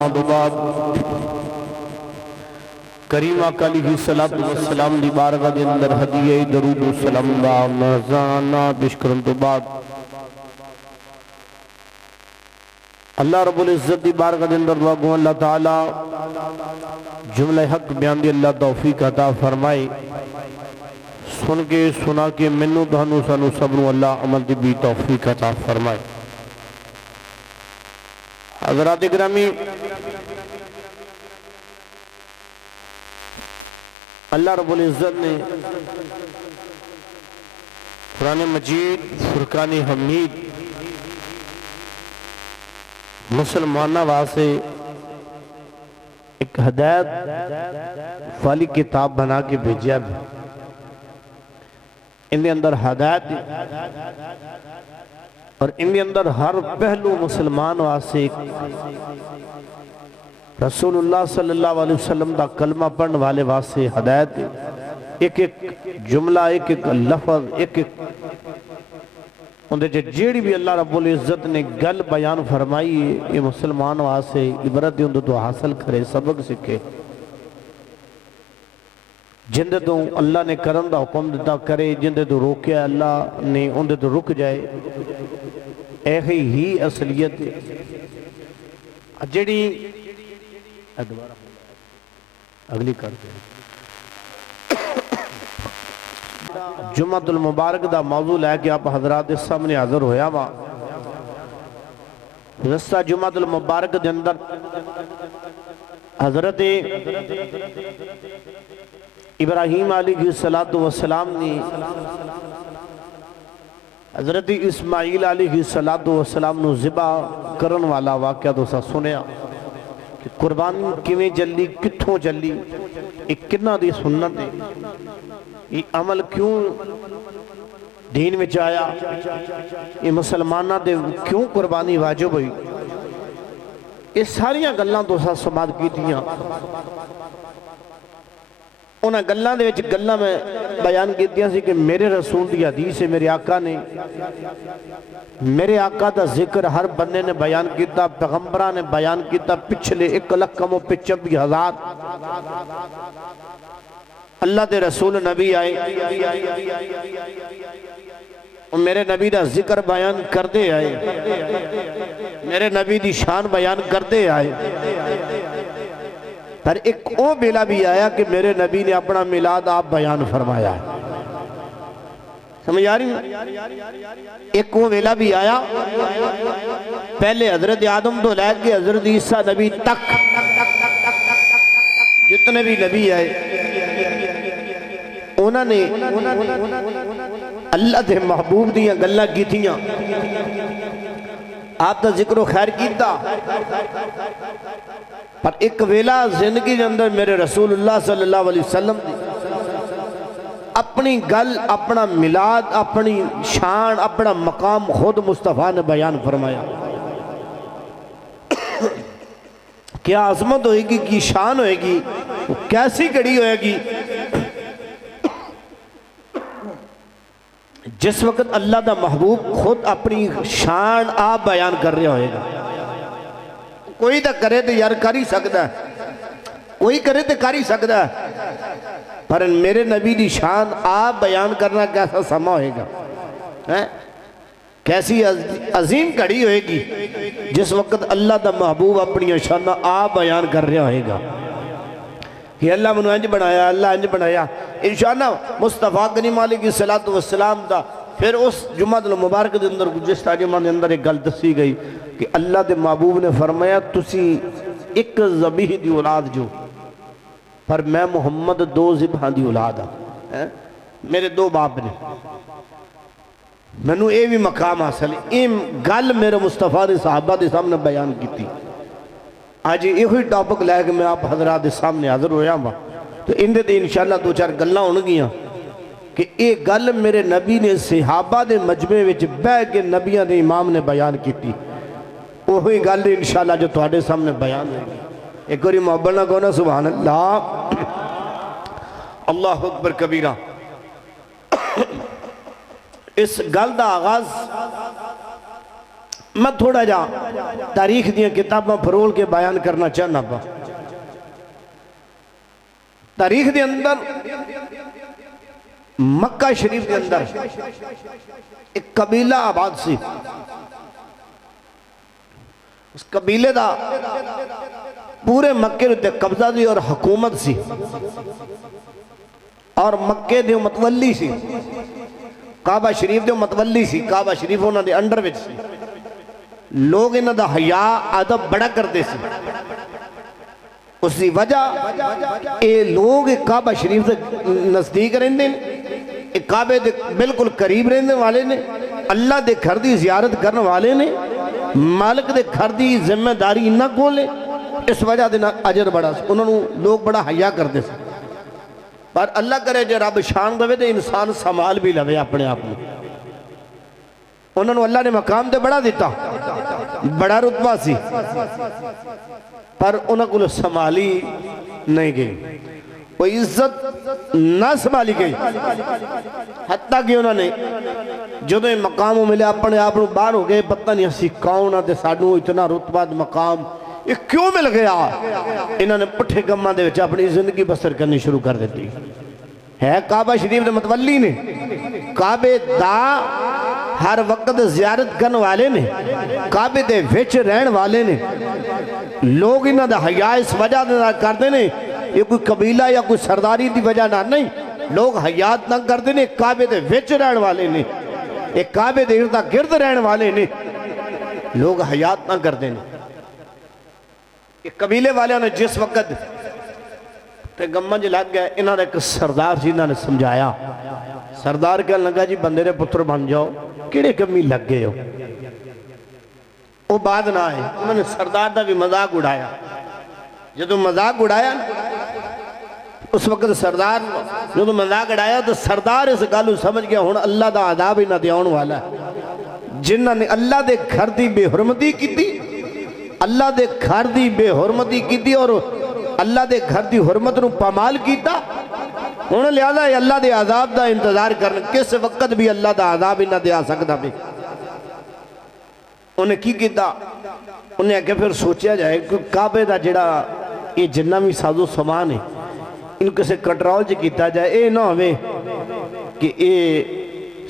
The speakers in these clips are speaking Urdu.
بعد کریم آقا علیہ السلام دی بارگاہ دے اندر ہدیہ درود و سلام دا نذرانہ پیش کرن تو بعد اللہ رب العزت دی بارگاہ دے اندر دعا گو اللہ تعالی جملہ حق بیان دی اللہ توفیق عطا فرمائے، سن کے سنا کے منو دہنو سانو سبنو اللہ عمل دی بھی توفیق عطا فرمائے۔ حضرات گرامی، اللہ رب العزت نے قرآن مجید فرقان حمید مسلمانہ واسے ایک ہدایت والی کتاب بنا کے بھیجا بھی، ان کے اندر ہدایت اور ان کے اندر ہر پہلو مسلمان واسے رسول اللہ صلی اللہ علیہ وسلم دا کلمہ پڑھنے والے واسے ہدایت، ایک ایک جملہ، ایک ایک لفظ، ایک ایک اندھے جیڑی بھی اللہ رب العزت نے گل بیان فرمائی ہے، یہ مسلمان واسے عبرت اندھے تو حاصل کرے، سبق سکھے، جندے تو اللہ نے کرن دا حکم دیتا کرے، جندے تو روکیا اللہ نے اندھے تو رک جائے، ایہی ہی اصلیت جیڑی اگلی کرتے ہیں۔ جمعۃ المبارک دا موضوع ہے کہ آپ حضرات اس سامنے حاضر ہویا وا رستہ جمعۃ المبارک دے اندر حضرت ابراہیم علیہ السلام نے حضرت اسماعیل علیہ السلام نو ذبح کرن والا واقعہ تو سا سنیا کہ قربان کیویں جلی، کتھوں جلی، ایک کنا دی سنت ہے، یہ عمل کیوں دین میں آیا، یہ مسلمانہ دے کیوں قربانی واجب ہوئی، یہ ساریاں گلاں تو سا سماعت کی دیا، انہاں گلاں دے وچ گلاں میں بیان کی دیا سی کہ میرے رسول دی حدیث ہے، میرے آقا نے، میرے آقا دا ذکر ہر بندے نے بیان کیتا، پیغمبرہ نے بیان کیتا، پچھلے 1,95,000 اللہ دے رسول نبی آئے، میرے نبی دا ذکر بیان کردے آئے، میرے نبی دی شان بیان کردے آئے، پر ایک او بیلا بھی آیا کہ میرے نبی نے اپنا میلاد آپ بیان فرمایا ہے، سمجھ آ رہی؟ ایک وہ ویلا بھی آیا، پہلے حضرت آدم تو لے کے حضرت عیسیٰ نبی تک جتنے بھی نبی آئے، انہوں نے اللہ دے محبوب دیاں گلہ کی تھیاں، آپ دا ذکر و خیر کیتا، پر ایک ویلا زندگی کے اندر میرے رسول اللہ صلی اللہ علیہ وسلم دی اپنی گل، اپنا میلاد، اپنی شان، اپنا مقام خود مصطفیٰ نے بیان فرمایا، کیا عظمت ہوئے گی، کی شان ہوئے گی، کیسی کڑی ہوئے گی، جس وقت اللہ دا محبوب خود اپنی شان آپ بیان کر رہے ہوئے گا، کوئی تا کرے تو یار کر ہی سکتا ہے، کوئی کرے تو کر ہی سکتا ہے، پر میرے نبی دی شان آپ بیان کرنا کیسا سما ہوئے گا، کیسی عظیم کڑی ہوئے گی جس وقت اللہ دا محبوب اپنی شان آپ بیان کر رہا ہوئے گا کہ اللہ منو انج بنایا، اللہ انج بنایا، انشاءاللہ مصطفیٰ کریم علیہ السلام دا پھر اس جمعہ المبارک دے اندر گزشتہ جمعہ دے اندر ایک گل دسی گئی کہ اللہ دے محبوب نے فرمایا تسی ایک ذبیح دی اولاد جو، پر میں محمد 2 ذبحاں دی اولاد ہاں، میرے 2 باپ نے، میں نے یہ بھی مقام حاصل ہے، یہ گل میرے مصطفیٰ نے صحابہ دے سامنے بیان کی تھی، آج یہ ہوئی ٹاپک لے کے میں آپ حضرات دے سامنے حاضر ہویا ہوں، تو اندھے دے انشاءاللہ 2-4 گلہ ہونے گیا کہ یہ گل میرے نبی نے صحابہ دے مجمع وچ بہ کے نبیان دے امام نے بیان کی تھی، وہی گل انشاءاللہ جو تھوڑے سامنے بیان ہے، ایک اور محبت نہ کہنا سبحان اللہ، اللہ اکبر کبیرہ۔ اس گل دا آغاز میں تھوڑا جا تاریخ دیا کتاباں فرول کے بیان کرنا چاہنا پا تاریخ دے اندر مکہ شریف دے اندر ایک قبیلہ آباد سی اس قبیلے دا پورے مکے دے قبضہ دی اور حکومت سی اور مکے دے متولی سی کعبہ شریف دے متولی سی کعبہ شریف انہاں دے انڈر وچ سی لوگ انہاں دا حیا ادب بڑا کرتے سی اسی وجہ اے لوگ کعبہ شریف دے نزدیک رہندے اے کعبے دے بالکل قریب رہندے والے نے اللہ دے گھر دی زیارت کرنے والے نے مالک دے گھر دی ذمہ داری نہ کھولے اس وجہ دے اجر بڑا سی انہوں لوگ بڑا حیا کرتے سی پر اللہ کرے جو رب شان دے دے انسان سنبھال بھی لوے اپنے آپ میں انہوں اللہ نے مقام دے بڑا دیتا بڑا رتبہ سی پر انہوں کو سنبھالی نہیں گئی وہ عزت نہ سنبھالی گئی حتیٰ کہ انہوں نے جدو مقاموں ملے اپنے آپ کو باہر ہو گئے پتہ نہیں اسی کون آتے ساڑھوں اتنا رتبہ مقام یہ کیوں مل گیا انہوں نے پٹھے گمہ دے وچ اپنی زندگی بسر کرنی شروع کر دیتی ہے کعبہ شریف دے متولی نے کعبے دا ہر وقت زیارت کرنے والے نے کعبے دے وچ رہن والے نے لوگ انہوں دا حیاء اس وجہ دے کرتے نے یہ کوئی قبیلہ یا کوئی سرداری دی وجہ نہ نہیں لوگ حیات نہ کرتے نے کعبے دے وچ رہن والے نے ایک کعبے دے اردا گرد رہن والے نے لوگ حیات نہ کرتے نے ایک قبیلے والے نے جس وقت تے گمنج لگ گئے انہوں نے ایک سردار جی نے سمجھایا سردار کہنے لگا جی بندے رے پتر بن جاؤ کیڑے کمی لگ گئے ہو وہ بات نہ آئے انہوں نے سردار دا بھی مذاق اڑایا جدو مذاق اڑایا اس وقت سردار جدو مذاق اڑایا تو سردار اس گالو سمجھ گیا ہون اللہ دا عذاب ہی نہ دیاؤن والا ہے جنہوں نے اللہ دے گھر دی بے حرمتی کی تھی اللہ دے گھر دی بے حرمتی کی تھی اور اللہ دے گھر دی حرمت نو پامال کیتا انہوں لہذا ہے اللہ دے عذاب دا انتظار کرنا کس وقت بھی اللہ دا عذاب ہی نہ دیا سکتا بھی انہیں کی کیتا انہیں آگے پھر سوچیا جائے کہ کعبے دا جڑا یہ جنہ بھی سازو سامان ہے ان کو سے کٹراؤ جی کیتا جائے اے نہ ہوئے کہ اے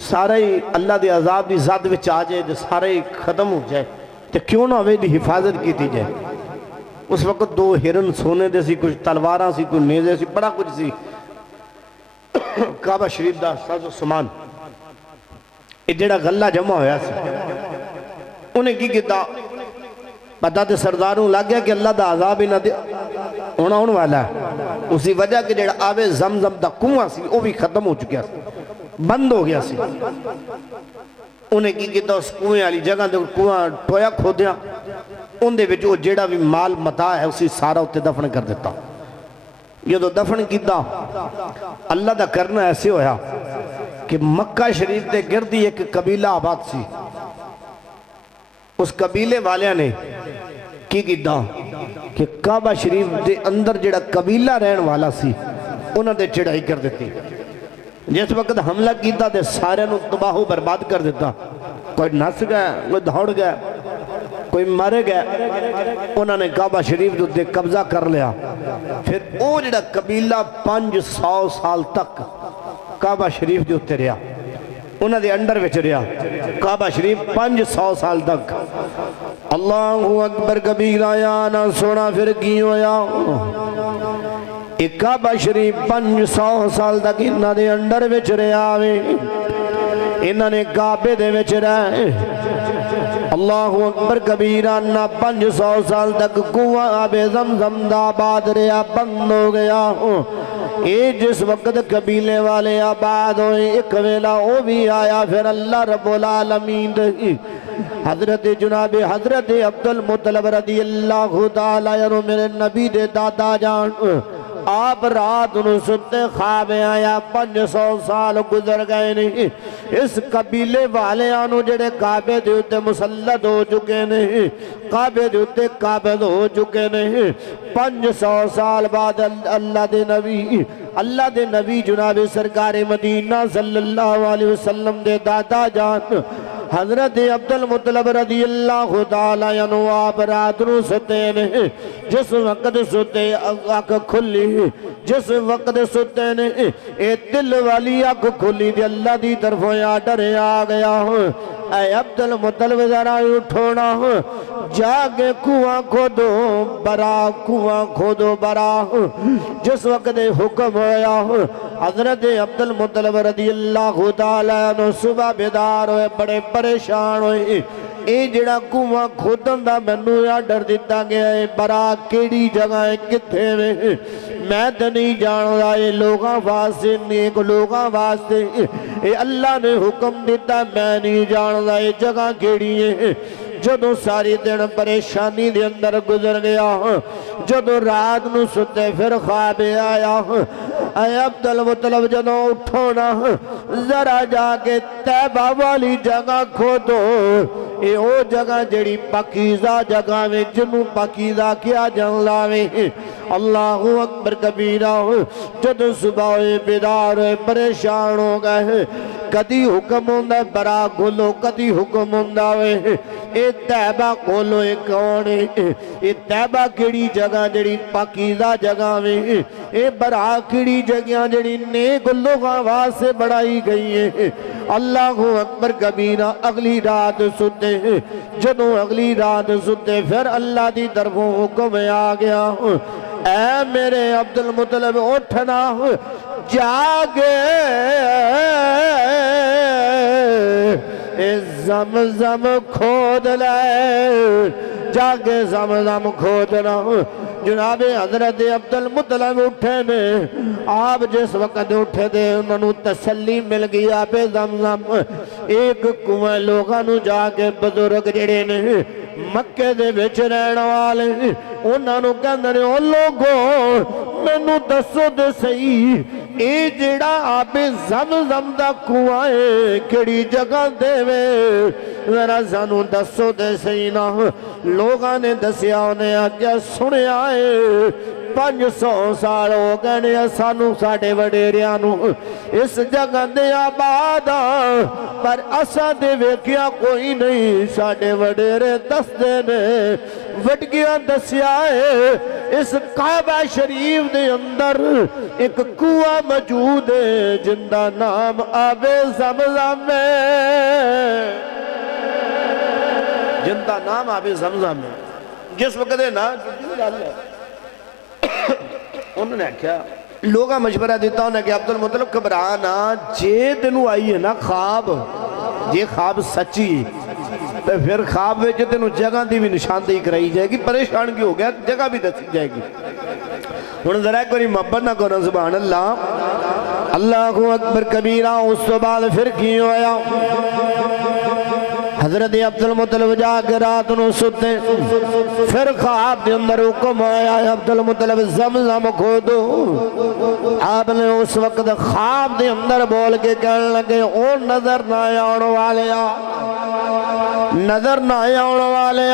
سارا ہی اللہ دے عذاب دی ذات وچ آ جائے سارا ہی ختم ہو جائے تو کیوں نہ ہوئے دی حفاظت کی تھی جائے اس وقت دو ہرن سونے دے سی کچھ تلواراں سی کچھ نیزے سی بڑا کچھ سی کعبہ شریف دا ساز و سامان یہ جڑا غلہ جمع ہویا سی انہیں کی کیتا پتہ تے سرداروں لگ گیا کہ اللہ دا عذاب ہی نہ دے ہونا ہونے والا ہے اسی وجہ کہ جڑا آوے زمزم دا کنواں سی وہ بھی ختم ہو چکیا سی بند ہو گیا سی انہیں کی کیتا اس کنویں والی جگہ دے کنواں ٹویا کھو دیا ان دے وچ وہ جڑا بھی مال متا ہے اسی سارا اتے دفن کر دیتا یہ تو دفن کیتا اللہ دا کرنا ایسے ہویا کہ مکہ شریف دے گردی ایک قبیلہ آباد سی اس قبیلے والے نے کی کیتا کہ کعبہ شریف دے اندر جڑا قبیلہ رہن والا سی انہوں نے چڑھائی کر دیتی جس وقت حملہ کیتا دے سارے نو تباہ و برباد کر دیتا کوئی نس گیا کوئی دھوڑ گیا کوئی مارے گیا انہوں نے کعبہ شریف جو دے قبضہ کر لیا پھر وہ جڑا قبیلہ 500 سال تک کعبہ شریف جو تے رہا انہوں نے انڈر وچ رہا کعبہ شریف 500 سال تک اللہ اکبر کبیرہ یا نہ سونا پھر کیوں یا ایک کعبہ شریف 500 سال تک انہوں نے انڈر وچ رہا انہوں نے کعبے دے وچ رہا اللہ اکبر کبیرہ نہ 500 سال تک کنواں آب زمزم دا آباد رہا بند ہو گیا یہ جس وقت قبیلے والے آباد ہوئے ایک ویلا وہ بھی آیا پھر اللہ رب العالمین حضرت جناب حضرت عبدالمطلب رضی اللہ تعالیٰ عنہ میرے نبی دے دادا جان آپ رات انہوں ستے خواب آیا 500 سال گزر گئے نہیں اس قبیلے والے آنوں جڑے کعبے دیوتے مسلط ہو چکے نہیں کعبے دیوتے قابض ہو چکے نہیں 500 سال بعد اللہ دے نبی جناب سرکار مدینہ صلی اللہ علیہ وسلم دے دادا جان حضرت عبدل مطلب رضی اللہ تعالی عنہ آپ رات نو ستے نے جس وقت ستے اکھ کھلی جس وقت ستے نے اے دل والی اکھ کھلی دی اللہ دی طرفوں آڈر آ گیا اے عبدالمطلب ذرا اٹھونا جاگے کنواں کھودو برا کنواں کھودو برا جس وقت حکم ہویا حضرت عبدالمطلب رضی اللہ تعالیٰ عنہ صبح بیدار ہوئے بڑے پریشان ہوئے اے جڑا کنواں کھودن دا مینوں آرڈر دتا گیا ہے برا کیڑی جگہ ہے کتھے میں تے نہیں جاندا اے لوگاں واسطے نیک لوگاں واسطے اے اللہ نے حکم دیتا میں نہیں جاندا اے جگہ کیڑی ہے جدوں ساری دن پریشانی دے اندر گزر گیا جدوں رات نو ستے پھر خواب آیا اے عبدالمطلب جدوں اٹھونا ذرا جا کے طیبہ والی جگہ کھودو اے او جگہ جڑی پاکیزہ جگہ میں جنوں پاکیزہ کیا جان لاوے اللہ اکبر کبیرہ جدوں صبح بیدار پریشان ہو گئے کدی حکم ہوندہ برا کھولو کدی حکم ہوندہ اے طیبہ کھولو اے کون اے طیبہ کیڑی جگہ جڑی پاکیزہ جگہ میں اے برا کیڑی جگہ جڑی نیک لوگاں واسے بڑھائی گئی ہے اللہ اکبر کبیرہ اگلی رات ستے جنوں اگلی رات ستے پھر اللہ دی طرفوں حکم آ گیا اے میرے عبدالمطلب اٹھنا جاگے زمزم کھود لے جاگے زمزم کھودنا جناب حضرت عبدالمطلب اٹھے نے آپ جس وقت اٹھے دے انہوں تسلی مل گئی آپ زمزم ایک کنویں لوگاں نو جا کے بزرگ جڑے نے مکے دے وچ رہن والے انہاں نو کہندے نے او لوگوں مینوں دسو تے صحیح اے جڑا آپ زمزم دا کنواں ہے کیڑی جگہ دے وے ذرا سانوں دسو تے صحیح نا لوگاں نے دسیا انہیں آگیا سنیا ہے 500 سال ہو گئے سانوں ساڑھے وڈیریاں اس جگہ دے آباد پر اسا دے ویکیا کوئی نہیں ساڑھے وڈیرے دس دے نے وڈگیاں دسیا ہے اس کعبہ شریف دے اندر ایک کنواں موجود ہے جن دا نام آب زمزم ہے جن دا نام آب زمزم ہے جس وقت ہے نا انہوں نے کیا لوگاں مشورہ دیتا انہوں نے کہ عبدالمطلب گھبرانا جے تینوں آئی ہے نا خواب یہ خواب سچی تو پھر خواب میں جو تینوں جگہ دی بھی نشاندہی کرائی جائے گی پریشان کی ہو گیا جگہ بھی دسی جائے گی انہوں ذرا کوئی محبت نہ کرنا سبحان اللہ اللہ اکبر کبیرہ اس تو بعد پھر کی ہویا حضرت عبدالمطلب جا کے رات نو ستے پھر خواب دے اندر حکم آیا عبدالمطلب زمزم کھودو آپ نے اس وقت خواب دے اندر بول کے کہنے لگے او نظر نہ آنے والے نظر نہ آنے والے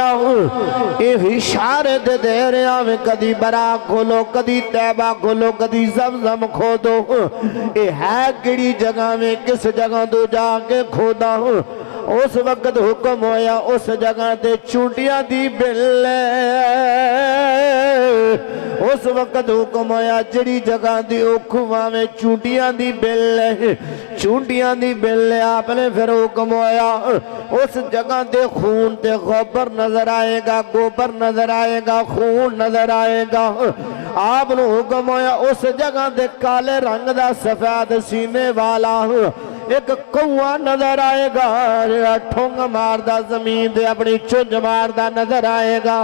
اے اشارے دے دے رہا میں کدی برا کھولو کدی طیبہ کھولو کدی زمزم کھودو اے ہے کڑی جگہ میں کس جگہ دو جا کے کھودا اس وقت حکم ہویا اس جگہ تے چونٹیاں دی بلے اس وقت حکم ہویا جڑی جگہ دی اکھواں میں چونٹیاں دی بلے آپ نے پھر حکم ہویا اس جگہ تے خون تے غبر نظر آئے گا گوبر نظر آئے گا خون نظر آئے گا آپ نے حکم ہویا اس جگہ تے کالے رنگ دا سفید سینے والا ایک کنواں نظر آئے گا ٹھونگ ماردہ زمین دے اپنی چنج ماردہ نظر آئے گا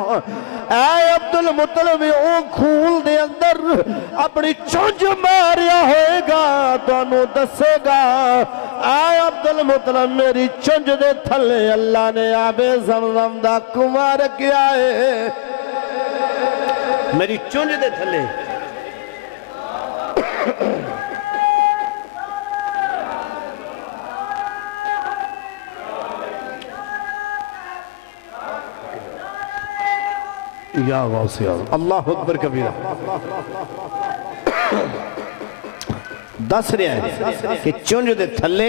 اے عبدالمطلب او خون دے اندر اپنی چنج ماریا ہوئے گا تو انہوں دسے گا اے عبدالمطلب میری چنج دے تھلے اللہ نے آب زمزم دا کنواں رکھیا ہے میری چنج دے تھلے یا غوث یا اللہ اکبر کبیرہ دس رہے ہیں کہ چونج دے تھلے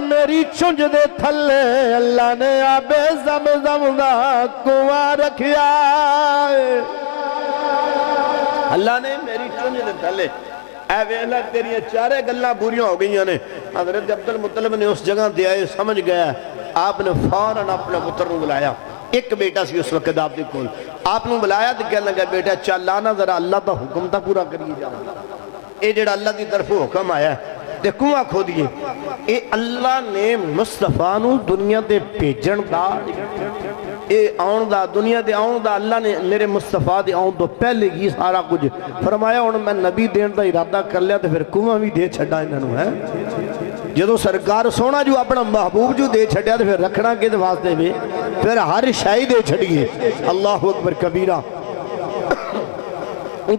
میری چونج دے تھلے اللہ نے آبے زمزم دا کنواں رکھیا اللہ نے میری چونج دے تھلے اے ویلا تیری چارے گلاں بوریاں ہو گئیاں نے حضرت عبد المطلب نے اس جگہ دے آئے سمجھ گیا آپ نے فوراً اپنے پتر کو بلایا ایک بیٹا سی اس وقت آپ دے کول آپ نے بلایا تو کہنے لگا بیٹا چل لانا ذرا اللہ دا حکم تا پورا کریے جا اے جڑا اللہ دی طرف حکم آیا تے کنواں کھودیے اے اللہ نے مصطفیٰ نو دنیا دے بھیجن دا اے آن دا دنیا دے آن دا اللہ نے میرے مصطفیٰ دے آن تو پہلے ہی سارا کچھ فرمایا اور میں نبی دین دا ارادہ کر لیا تو پھر کنواں بھی دے چھڑا انہوں ہے جدو سرکار سونا جو اپنا محبوب جو دے چھڑیا تو پھر رکھنا کے واسطے میں پھر ہر شاہی دے چھڑیے اللہ اکبر کبیرہ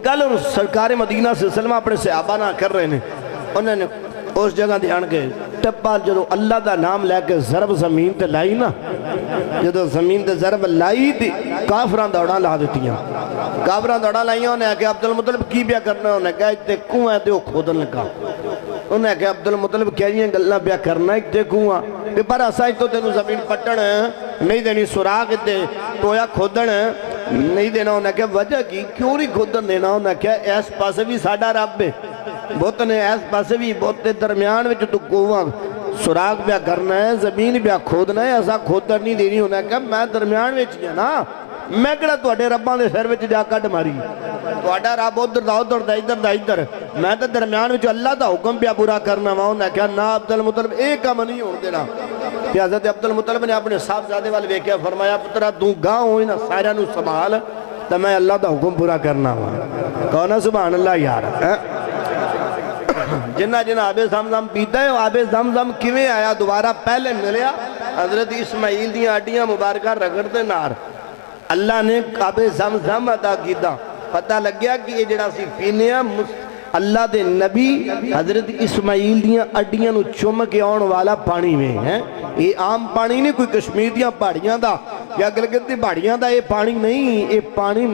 کل سرکار مدینہ صلی اللہ علیہ وسلم اپنے صحابہ نہ کر رہے ہیں انہوں نے اس جگہ دیان کے ٹپا جدو اللہ دا نام لے کے ضرب زمین تے لائی نا جدو زمین تے ضرب لائی تے کافران دوڑا لا دیتی ہیں کافران دوڑا لائیاں انہیں کہا عبد المطلب کی بیا کرنا انہیں کہا اتے کنواں تے وہ کھودن لگا انہیں کہا عبد المطلب کیا یہ گلنا بیا کرنا اتے کنواں پر اسائی تو تینو زمین پٹن نہیں دینی سراغ اتے ٹویا کھودن نہیں دینا انہیں کہا وجہ کی کیوں نہیں کھودن دینا انہیں کہا ایس پاسے بھی ساڑھا رب ہے بہت نے ایس پاسے بھی بہت درمیان میں جو تو کنواں سراغ بیا کرنا ہے زمین بیا کھودنا ہے ایسا کھودر نہیں دینی انہیں کہا میں درمیان میں چیئے نا میں کہا توڑے ربان دے سر وچ جا کٹ ماری توڑا رب ادھر دا ادھر دا ادھر دا ادھر میں تو درمیان وچ اللہ دا حکم پیا پورا کرنا وہاں نے کہا نا عبد المطلب ایک کام نہیں ہون دینا کہ حضرت عبد المطلب نے اپنے صاحبزادے والے ویکھیا فرمایا پترا تو گاؤں ہوئی نا سارا نو سنبھال تو میں اللہ دا حکم پورا کرنا ہوا کہنا سبحان اللہ یار جنہ جنہ آب زمزم پیتا ہے آب زمزم کیویں آیا دوبارہ پہلے ملیا حضرت اسماعیل دی ہڈیاں مبارکہ رگڑتے نار اللہ نے آب زمزم عطا کیتا پتہ لگ گیا کہ یہ جڑا سی پینے اللہ دے نبی حضرت اسماعیل دیاں اڈیاں نو چمک آن والا پانی میں ہے یہ عام پانی نہیں کوئی کشمیر دیاں پہاڑیاں دا یا گلگت دی پہاڑیاں دا یہ پانی نہیں یہ پانی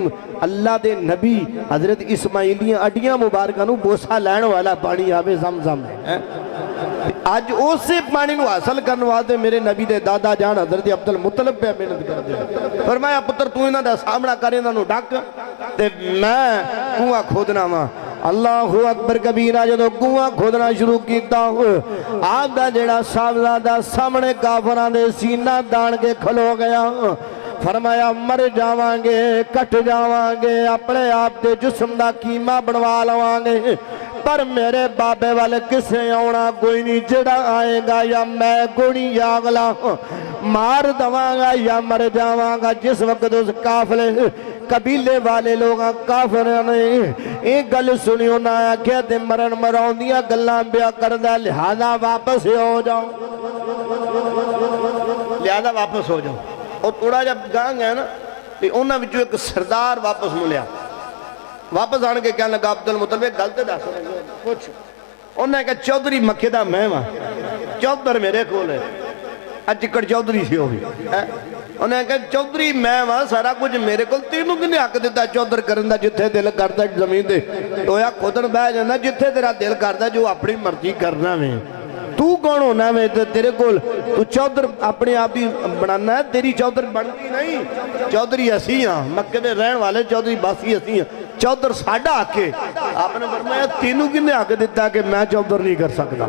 اللہ دے نبی حضرت اسماعیل دیاں اڈیاں مبارکہ نو بوسا لین والا پانی آب زمزم ہے آج اسے پانی نو حاصل کرنے والے میرے نبی دے دادا جان حضرت عبد المطلب پہ محنت کر دے فرمایا پتر تو انہاں دا سامنا کرے انہاں نو ڈاک تے میں کنواں کھودنا وا اللہ اکبر کبیرہ جدو کنواں کھودنا شروع کیتا آپ دا جڑا صاحبزادہ سامنے کافران دے سینہ دان کے کھلو گیا فرمایا مر جاوان گے کٹ جاوان گے اپنے آپ دے جسم دا کیمہ بنوا لوان گے پر میرے بابے والے کسے آونا کوئی نہیں جڑا آئے گا یا میں گوڑی یا اگلا مار دواں گا یا مر جاواں گا جس وقت اس کافلے قبیلے والے لوگاں کافروں نے ایک گل سنیو نہ آیا کہتے مرن مراؤں دیا گلاں بیا کردہ لہذا واپس ہو جاؤں لہذا واپس ہو جاؤں اور تھوڑا جب گاں گیا نا تو انہاں وچو ایک سردار واپس ملیا واپس آنے کے کہنے لگا عبد المطلب گلتے دا سنے کچھ انہوں نے کہا چودری مکہ دا میں وہاں چودر میرے کھول ہے اچکڑ چودری سی ہوگی انہوں نے کہا چودری میں وہاں سارا کچھ میرے کھول تینوں کی نہیں حق دیتا چودر کرندہ جتھے دل کرتا زمین دے تو یا خودن بہ جانا جتھے تیرا دل کرتا جو اپنی مرضی کرنا میں تو کون ہونا میں تیرے کول تو چودر اپنے آپ ہی بنانا ہے تیری چودر بنتی نہیں چودری اسی ہاں مکہ دے رہن والے چودری باسی اسی ہاں چودر ساڑھا آکے آپ نے فرمایا تینوں کی نے حق دیتا کہ میں چودر نہیں کر سکتا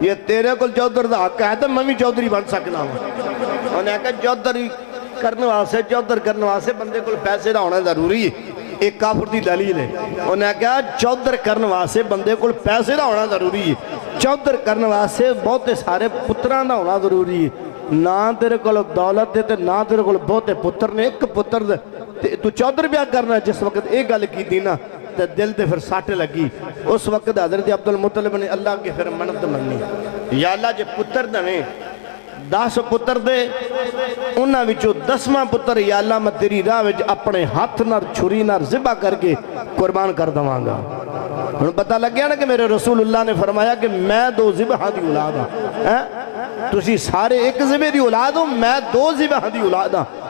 یہ تیرے کول چودر دا حق ہے تو میں بھی چودری بن سکنا ہوں انہوں نے کہا چودر کرنے واسے بندے کول پیسے دا ہونا ضروری ہے ایک کافر دی دلیل ہے انہوں نے کہا چودر کرنے واسے بندے کول پیسے دا ہونا ضروری ہے چودر کرنے واسے بہت سارے پتران دا ہونا ضروری ہے نہ تیرے کول دولت دے تے نہ تیرے کول بہت پتر نے ایک پتر دے تو چودر بیا کرنا جس وقت ایک گل کی دینا تے دل تے پھر ساٹے لگی اس وقت حضرت عبد المطلب نے اللہ کے پھر منت منی یا اللہ جے پتر دے 10 پتر دے انہاں وچوں 10واں پتر یا اللہ میں تیری راہ وچ اپنے ہاتھ نار چھری نار ذبح کر کے قربان کر دواں گا انہوں پتہ لگ گیا نا کہ میرے رسول اللہ نے فرمایا کہ میں 2 ذبح دی اولاد ہاں تسی سارے ایک ذبح دی اولاد ہوں میں 2 ذبح دی اولاد ہوں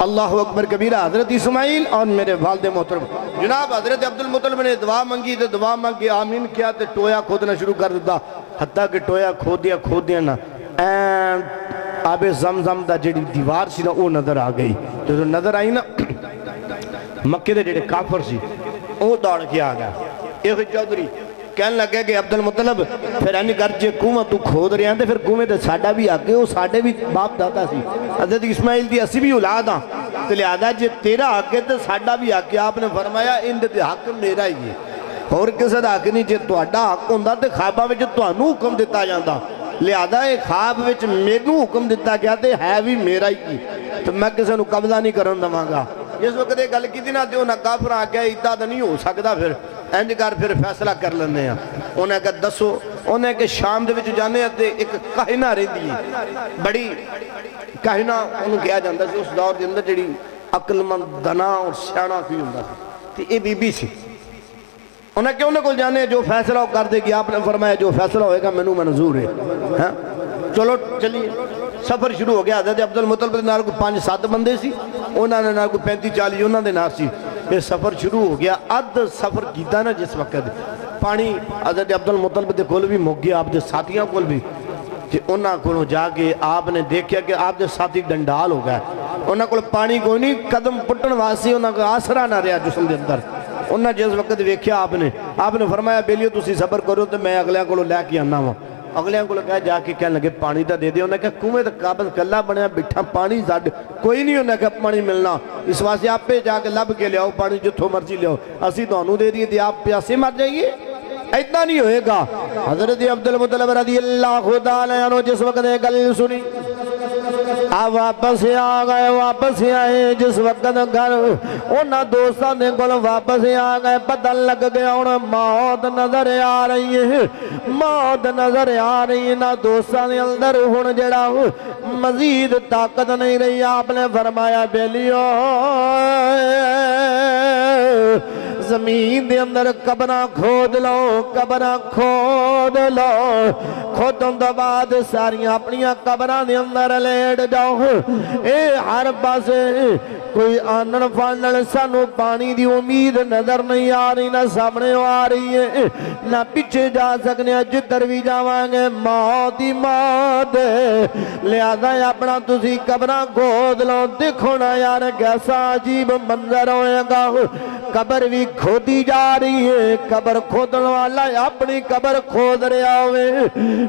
اللہ اکبر کبیرہ حضرت اسماعیل اور میرے والد محترم جناب حضرت عبدالمطلب نے دعا منگی تو دعا منگ کے آمین کیا تو ٹویا کھودنا شروع کر دیتا حتیٰ کہ ٹویا کھود دیا نا این آب زمزم دا جڑی دیوار سی نا وہ نظر آ گئی تو نظر آئی نا مکے دے جڑے کافر سی وہ دوڑ کے آ گیا ایک چودھری کہنے لگے کہ عبدالمطلب پھر اینی کر جے کنواں تو کھود رہے ہیں تو پھر کنویں تے ساڈا بھی آگے وہ ساڈے بھی باپ دادا سی حضرت اسماعیل دی اسی بھی اولاد ہاں تو لہذا جے تیرا آگے تو ساڈا بھی آگے آپ نے فرمایا ان دے حق میرا ہی ہے اور کسے دا حق نہیں جے تہاڈا حق ہوندا تے خواباں وچ تہانوں حکم دتا جاندا لہذا یہ خواب وچ مینوں حکم دتا گیا تے ہے بھی میرا ہی تو میں کسے نوں قبضہ نہیں کرن دواں گا جس وقت یہ گل کی نا تے انہاں کافر آ گیا اتنا تو نہیں ہو سکتا پھر انج کر پھر فیصلہ کر لینے ہیں انہیں کہا دسو انہیں کہ شام دے وچ جانے ہیں تے ایک کہنہ رہندی ہے بڑی کہنہ انہوں کیا جاندہ سی اس دور دے اندر جڑی عقل مند دنا اور سیانا کوئی ہوندہ سی تے یہ بی بی سی انہیں کہ انہیں کو جانے ہیں جو فیصلہ کر دے گی آپ نے فرمایا جو فیصلہ ہوئے گا منو منظور ہے چلو چلیے سفر شروع ہو گیا حضرت عبدالمطلب دے نال کو 5-7 بندے سی انہوں نے نال کو 35-40 انہوں نے نال سی یہ سفر شروع ہو گیا اد سفر کیتا نا جس وقت پانی حضرت عبدالمطلب دے کول بھی مک گیا آپ دے ساتھیاں کول بھی کہ انہاں کو جا کے آپ نے دیکھیا کہ آپ دے ساتھی ڈنڈال ہو گئے انہاں کو پانی کوئی نہیں قدم پٹن واسی انہاں کو آسرا نہ رہا جسم دے اندر انہاں جس وقت ویکھیا آپ نے فرمایا بیلیو تسی صبر کرو تو میں اگلیاں کو لے کے آنا ہوں اگلیاں کو کہا جا کے کہنے لگے پانی تا دے دے انہیں کہا کنویں تا قابل کلا بنیا بٹھا پانی زڈ کوئی نہیں انہیں کہا پانی ملنا اس واسطے آپ پہ جا کے لب کے لے آؤ پانی جتھو مرضی لے آؤ اسی دونوں دے دیئے تھے آپ پیاسے مر جائیے اتنا نہیں ہوئے گا حضرت عبدالمطلب رضی اللہ خدا عنہ جس وقت گل سنی آپ واپس آئے جس وقت گھر انہاں دوستان دے کول واپس آگئے پتہ لگ گیا انہاں موت نظر آ رہی ہے موت نظر آ رہی ہے نہ دوستان دے اندر ہن جڑا مزید طاقت نہیں رہی آپ نے فرمایا بیلیو زمین دے اندر قبراں کھود لو قبراں کھود لو کھودن دے بعد ساریاں اپنیاں قبراں دے اندر لیٹ جاؤ اے ہر پاسے کوئی آنن فانن سانو پانی دی امید نظر نہیں آ رہی نہ سامنے آ رہی ہے نہ پیچھے جا سکنے جدھر بھی جاوائیں گے موت ہی موت لہذا اپنا تسی قبراں کھود لو دیکھو نا یار کیسا عجیب منظر ہوئے گا قبر بھی کھودی جا رہی ہے قبر کھودن والا اپنی قبر کھود رہا ہوئے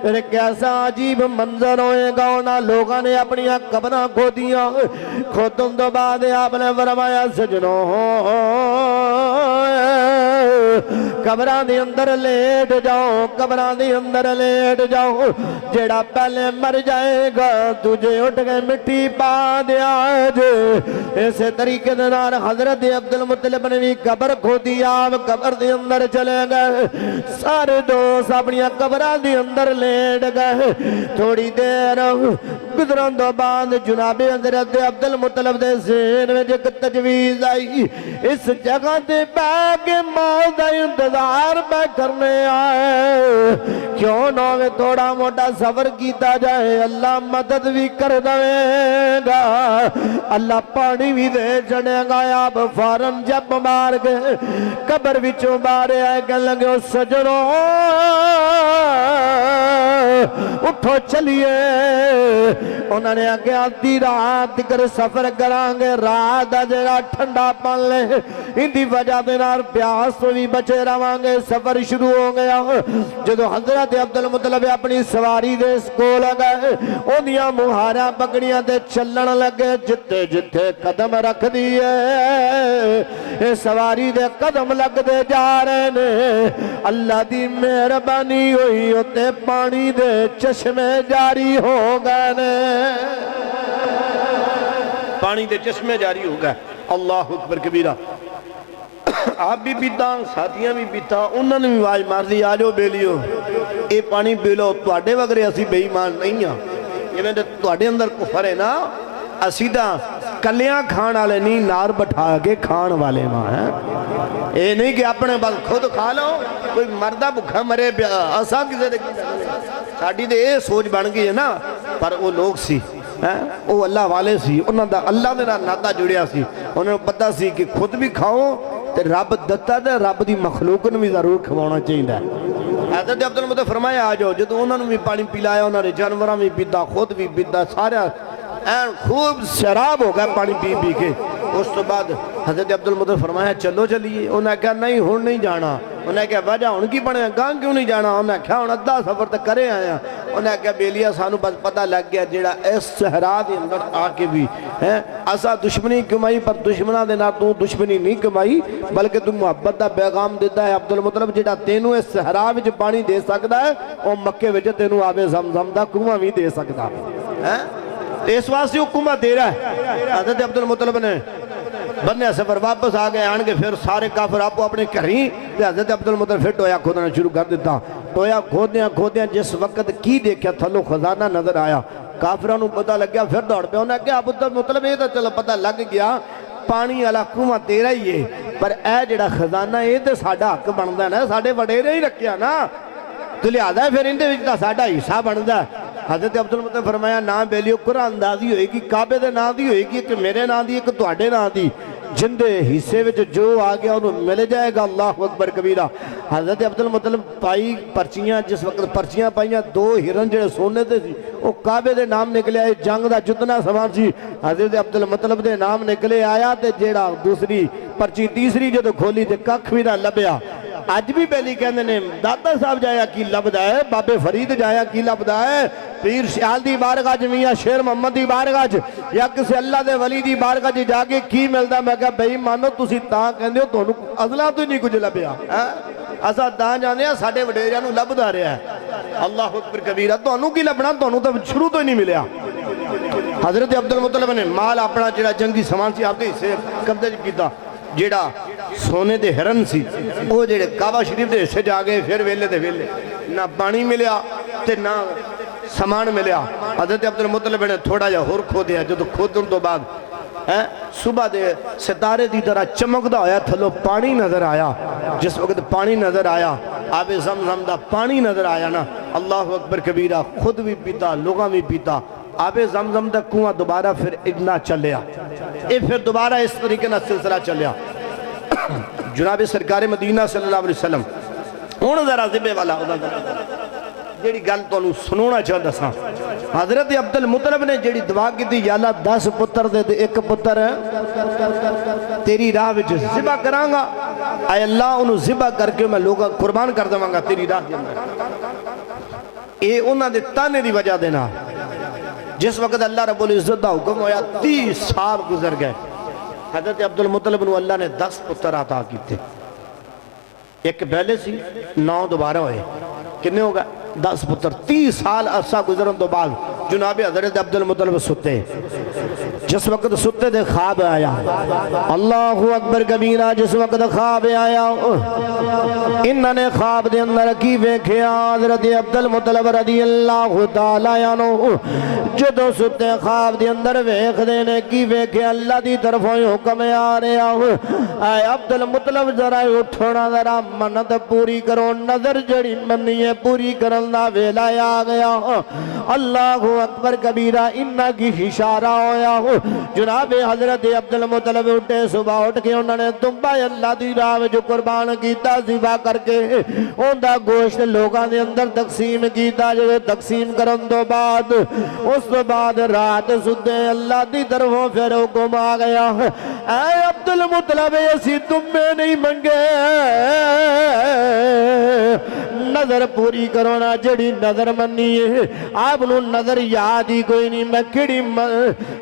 پھر کیسا عجیب منظر ہوئے گا انہاں لوگاں نے اپنی قبراں کھودیاں کھودن دو بعد آپ نے فرمایا سجنوں قبران دے اندر لیٹ جاؤ قبران دے اندر لیٹ جاؤ جیڑا پہلے مر جائے گا تجھے اٹھ گئے مٹی پا دیا جے ایسے طریقے دنار حضرت عبدالمطلب نے بھی قبر کھو دیا قبر دے اندر چلے گئے سارے دوست اپنی قبران دے اندر لیٹ گئے تھوڑی دیر گزران دو بعد جناب حضرت عبدالمطلب دے ذہن میں ایک تجویز آئی اس جگہ دے بیگ موت انتظار میں کرنے آئے کیوں نہ ہوئے تھوڑا موٹا سفر کیتا جائے اللہ مدد بھی کر دے گا اللہ پانی بھی دے چڑھے گا آپ فارم جب مار گئے قبر بچوں بارے آئے کہ لگے سجنوں اٹھو چلیے انہوں نے آگے آتی رات کر سفر کرانگے رات جگہ ٹھنڈا پان لے اندی وجہ دینار پیاس بھی بچے روانگے سفر شروع ہو گیا جدو حضرت عبدالمطلب اپنی سواری دے سکو لگے انہیاں مہارا پکڑیاں دے چلن لگے جتے جتے قدم رکھ دیئے اے سواری دے قدم لگ دے جا رہے نے اللہ دی مہربانی ہوئی ہوتے پانی دے چشمے جاری ہو گئے نے پانی دے چشمے جاری ہو گئے اللہ اکبر کبیرہ آپ بھی پیتا ساتھیاں بھی پیتا انہوں نے بھی آواز مار دی آجو بیلیو اے پانی بیلو تواڈے وگرے اسی بے ایمان نہیں ہیں یہ میں تواڈے اندر کفر ہے نا اسیدہ کلیاں کھان والے نہیں نار بٹھا کے کھان والے ماں ہیں اے نہیں کہ اپنے بس خود کھا لو کوئی مردہ بکھا مرے اساں کی زندگی ساڑی دے اے سوچ بن گئی ہے نا پر وہ لوگ سی وہ اللہ والے سی، انہوں دا اللہ دے نال ناتا جڑیا سی، انہوں نے پتہ سی کہ خود بھی کھاؤ تے رب دتا تے رب دی مخلوق نے بھی ضرور کھوانا چاہیے۔ حضرت عبدالمطلب فرمایا آ جاؤ، جدو انہوں نے بھی پانی پلایا، انہوں نے جانوراں بھی پیتا، خود بھی پیتا، سارا این خوب شراب ہو گیا پانی پی پی کے۔ اس تو بعد حضرت عبدالمطلب فرمایا چلو چلیے، انہوں نے کہا نہیں ہون نہیں جانا، انہوں نے کہا وجہ ہون کی بنے گاں کیوں نہیں جانا، انہوں نے کہا ہون ادھا سفر تک کرے آیا، انہوں نے کہا بیلیا سانو بس پتہ لگ گیا جیڑا اس صحرا دے اندر آ کے بھی اسا دشمنی کمائی، پر دشمنہ دے نہ تو دشمنی نہیں کمائی بلکہ تو محبت دا پیغام دیتا ہے۔ عبدالمطلب جیڑا تینوں اس صحرا وچ پانی دے سکتا ہے اور مکے وچ تینوں آب زمزم دا کنواں بھی دے سکتا ہے، اس واسطے وہ کنواں دے رہا ہے۔ حضرت عبدالمطلب نے بننے سفر واپس آ گئے، آن کے پھر سارے کافر آپ اپنے گھریں، حضرت عبدالمطلب پھر ٹویا کھودنا شروع کر دیتا۔ ٹویا کھودیاں جس وقت کی دیکھا تھلو خزانہ نظر آیا، کافروں نے پتہ لگ گیا، پھر دوڑ پہ انہوں نے کہا عبدالمطلب یہ تو چلو پتہ لگ گیا پانی والا کنواں تیرا ہی ہے، پر اے جڑا خزانہ یہ تو ساڈا حق بنتا ہے نا، ساڈے وڈیرے ہی رکھیا نا، تو لہذا ہے پھر اندے وچ تاں ساڈا حصہ بنتا ہے۔ حضرت عبدالمطلب فرمایا نا بیلیو قرآن اندازی ہوئے گی، کعبے دے نا دی ہوئے گی، کہ میرے نا دی ایک تواڈے نا دی، جندے حصے وچ جو آ گیا انہوں مل جائے گا۔ اللہ اکبر کبیرہ۔ حضرت عبدالمطلب پائی پرچیاں، جس وقت پرچیاں پائیاں، دو ہرن جڑے سونے دے سی وہ کعبے دے نام نکلے آئے، جنگ دا جتنا سامان سی حضرت عبدالمطلب دے نام نکلے آیا، تے جیڑا دوسری پرچی تیسری جدو کھولی تے ککھ بھی نہ لبیا۔ آج بھی پہلی کہنے نے داتا صاحب جایا کی لبدا ہے، بابے فرید جایا کی لبدا ہے، پیر سیال دی بارگاہ میاں شیر محمد دی بارگاہ یا کسی اللہ دے ولی دی بارگاہ جا کے کی ملدا؟ میں کہا بھئی مانو تسی تاں کہندے ہو تانوں ازلا تو نہیں کچھ لبیا، اسا تاں جانے ہاں ساڈے وڈیریاں نوں لبدا رہیا ہے۔ اللہ اکبر کبیرہ، تانوں کی لبنا؟ تانوں تو شروع تو ہی نہیں ملیا۔ حضرت عبدالمطلب نے مال اپنا جڑا جنگی سامان سی آپ دے حصے قبضہ کیتا، جڑا سونے دے ہرن سی وہ جڑے کعبہ شریف دے حصے جا گئے، پھر ویلے دے ویلے نہ پانی ملیا تے نہ سامان ملیا۔ حضرت عبدالمطلب نے تھوڑا جا ہور کھو دیا، جو تو کھودن تو بعد صبح دے ستارے دی طرح چمکدا ہویا تھلو پانی نظر آیا۔ جس وقت پانی نظر آیا، آب زمزم دا پانی نظر آیا نا، اللہ اکبر کبیرہ، خود بھی پیتا لوگاں بھی پیتا۔ آب زمزم دا کنواں دوبارہ پھر اتنا چلیا، پھر دوبارہ اس طریقے نہ سلسلہ چلیا۔ جناب سرکار مدینہ صلی اللہ علیہ وسلم ہن ذرا ذبے والا جیڑی گل تانوں سنانا چاہندا ساں۔ حضرت عبدالمطلب نے جیڑی دعا کیتی، یا اللہ 10 پتر دے ایک پتر تیری راہ وچ ذبح کراں گا، اے اللہ انہوں ذبح کر کے میں لوگاں قربان کر دواں گا تیری راہ دے اندر۔ اے انہاں دے تانے دی وجہ دینا، جس وقت اللہ رب العزت دا حکم ہویا 30 سال گزر گئے، حضرت عبدالمطلب نو اللہ نے 10 پتر عطا کیتے، ایک پہلے سی 9 دوبارہ ہوئے، کتنے ہوگا 10 پتر۔ 30 سال عرصہ گزرن تو بعد جناب حضرت عبدالمطلب ستے، جس وقت ستے دے خواب آیا، اللہ اکبر کبیرہ، جس وقت خواب آیا انہوں نے خواب دے اندر کی ویکھیا حضرت عبدالمطلب رضی اللہ تعالیٰ عنہ، جدو ستے خواب دے اندر ویکھ دینے کی ویکھیا اللہ دی طرفوں حکم آ رہا، اے عبدالمطلب ذرا اٹھونا، ذرا منت پوری کرو، نظر جڑی منی ہے پوری کرنا ویلا آ گیا۔ اللہ اکبر کبیرہ، انہا کی اشارہ ہویا، جناب حضرت عبدالمطلب اٹھے، صبح اٹھ کے انہوں نے تمبا اللہ دی راہ جو قربان کیتا، ذبح کر کے ان دا گوشت لوگاں دے اندر تقسیم کیتا، جو تقسیم کرن تو بعد اس تو بعد رات سدے اللہ دی طرفوں پھر حکم آ گیا، اے عبدالمطلب اسی تم میں نہیں منگے، نظر پوری کرونا، جڑی نظر منی ہے آپ نو نظر یاد ہی کوئی نہیں، میں کیڑی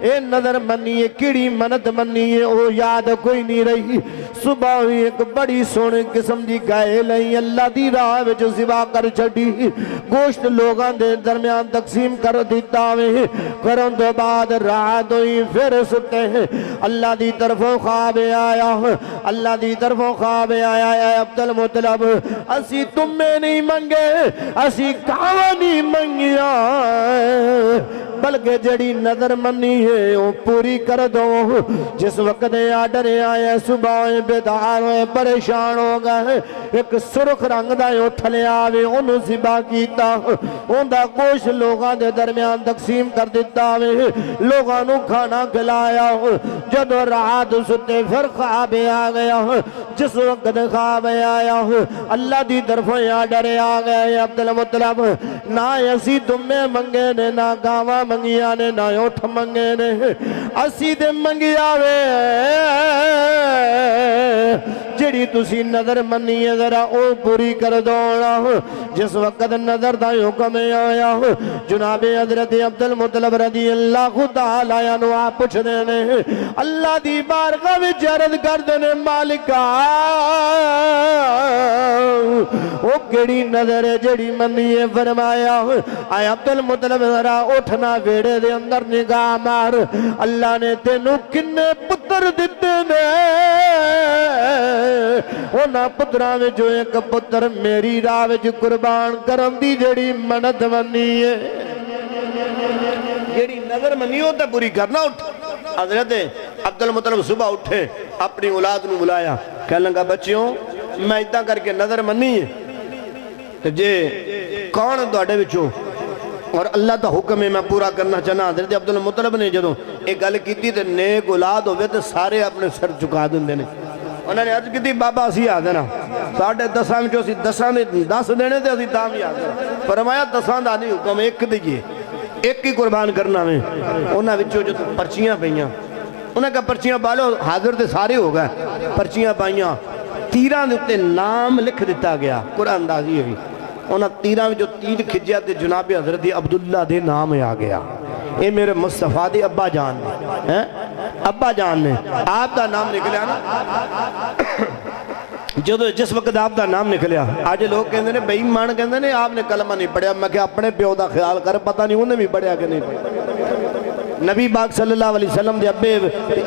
اے نظر منی ہے کیڑی منت منی ہے وہ یاد کوئی نہیں رہی۔ صبح ہوئی ایک بڑی سونے قسم دی گائے لئی اللہ دی راہ وچ ذبح کر چھڈی، گوشت لوگاں دے درمیان تقسیم کر دیتا وے، کرن تو بعد رات ہوئی پھر ستے، اللہ دی طرفوں خواب آیا، اللہ دی طرفوں خواب آیا، اے عبدالمطلب اسی تم میں نہیں منگے، اسی کعوہ نہیں منگیا، بلکہ جڑی نظر منی ہے وہ پوری کر دو جس وقت آڈر آئے صبح بیدار ہوئے پریشان ہو گئے ایک سرخ رنگ دا اٹھ لیا وے انہوں ذبح کیتا ان دا گوشت لوگاں دے درمیان تقسیم کر دیتا وے لوگاں نو کھانا کھلایا جدو رات ستے پھر خواب آ گیا جس وقت خواب آیا اللہ دی طرفوں آڈر آ گئے عبدالمطلب نہ اسی تمہیں منگے نے نہ گاواں منگیا نے نہ اٹھ منگے نے اسی دے منگیا وے جڑی تسی نظر منی ہے ذرا او پوری کر دونا جس وقت نظر دا حکم آیا جناب حضرت عبدالمطلب رضی اللہ تعالیٰ عنہ آپ پوچھ دینے اللہ دی بارگاہ میں عرض کر دینے مالکا او کیڑی نظر ہے جڑی منی ہے فرمایا آئے عبدالمطلب ذرا اٹھنا ویڑے دے اندر نگاہ مار اللہ نے تینوں کنے پتر دیتے نے اونا پتران میں جو ایک پتر میری راہ وچ قربان کرن دی جڑی منت منی ہے جڑی نظر منی ہو تے پوری کرنا اٹھ حضرت عبدالمطلب صبح اٹھے اپنی اولاد نو بلایا کہنے لگا بچیوں میں اتنا کر کے نظر منی ہے تو جے کون دوڑے بچوں اور اللہ تا حکم ہے میں پورا کرنا چاہنا حضرت عبدالمطلب نے جدوں ایک گل کیتی تے نیک اولاد ہوئے تے سارے اپنے سر چکا دن دینے انہوں نے عرض کی تھی بابا اسی آ دینا ساڑھے دساں میں جو اسی دس دینے تھے اسی تام ہی آ دینا فرمایا دساں دا نہیں حکم ایک دیئے ایک ہی قربان کرنا میں انہوں نے جو پرچیاں پہیاں انہوں نے کہا پرچیاں پالو حاضر تے سارے ہو گئے پرچیاں پائیاں تیران دیتے نام لکھ دیتا گیا قرآن اندازی ہے انہوں تیران میں جو تیر کھجیا تے جناب حضرت عبداللہ دے نام آ گیا اے میرے مصطفیٰ دے ابا جان نے ابا جان نے آپ دا نام نکلیا نا جس وقت آپ دا نام نکلیا آج لوگ کہندے نے بے ایمان کہندے نے آپ نے کلمہ نہیں پڑھیا میں کہ اپنے پیو دا خیال کر پتہ نہیں انہیں بھی پڑھیا کہ نہیں پڑھیا نبی پاک صلی اللہ علیہ وسلم دے ابے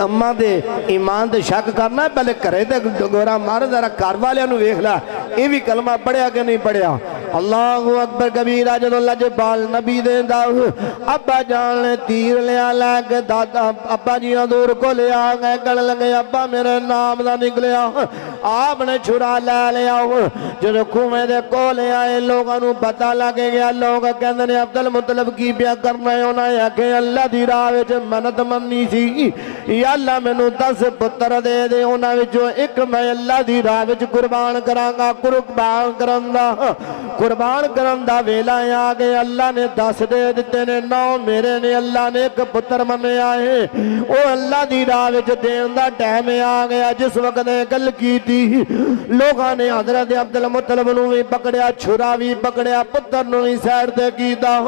اماں دے ایمان دے شک کرنا ہے پہلے کرے تے گورا مار ذرا گھر والے نو ویکھ لا یہ بھی کلمہ پڑھیا کہ نہیں پڑھیا اللہ اکبر کبیرہ جدو اللہ جبال نبی دے دا ابا جان نے تیر لیا لے دادا ابا جی دور کو لیا گئے کہنے لگے ابا میرے نام دا نکلیا آپ نے چھڑا لے لیا جدو کھومے دے کو لے آئے لوگاں نو پتہ لگے گیا لوگ کہندے نے عبدالمطلب کی بیا کرنا ہے انہاں یا کہ اللہ دی راہ وچ منت مننی سی یا اللہ مینوں 10 پتر دے دے انہاں وچوں ایک میں اللہ دی راہ وچ قربان کراں گا قربان کرن دا ویلا آ گئے اللہ نے 10 دے دیتے نے 9 میرے نے اللہ نے ایک پتر منے آئے او اللہ دی راہ وچ دین دا ٹائم آ گیا جس وقت نے گل کی تھی لوگاں نے حضرت عبدالمطلب نو بھی پکڑیا چھرا بھی پکڑیا پتر نو بھی سیر دے کیتا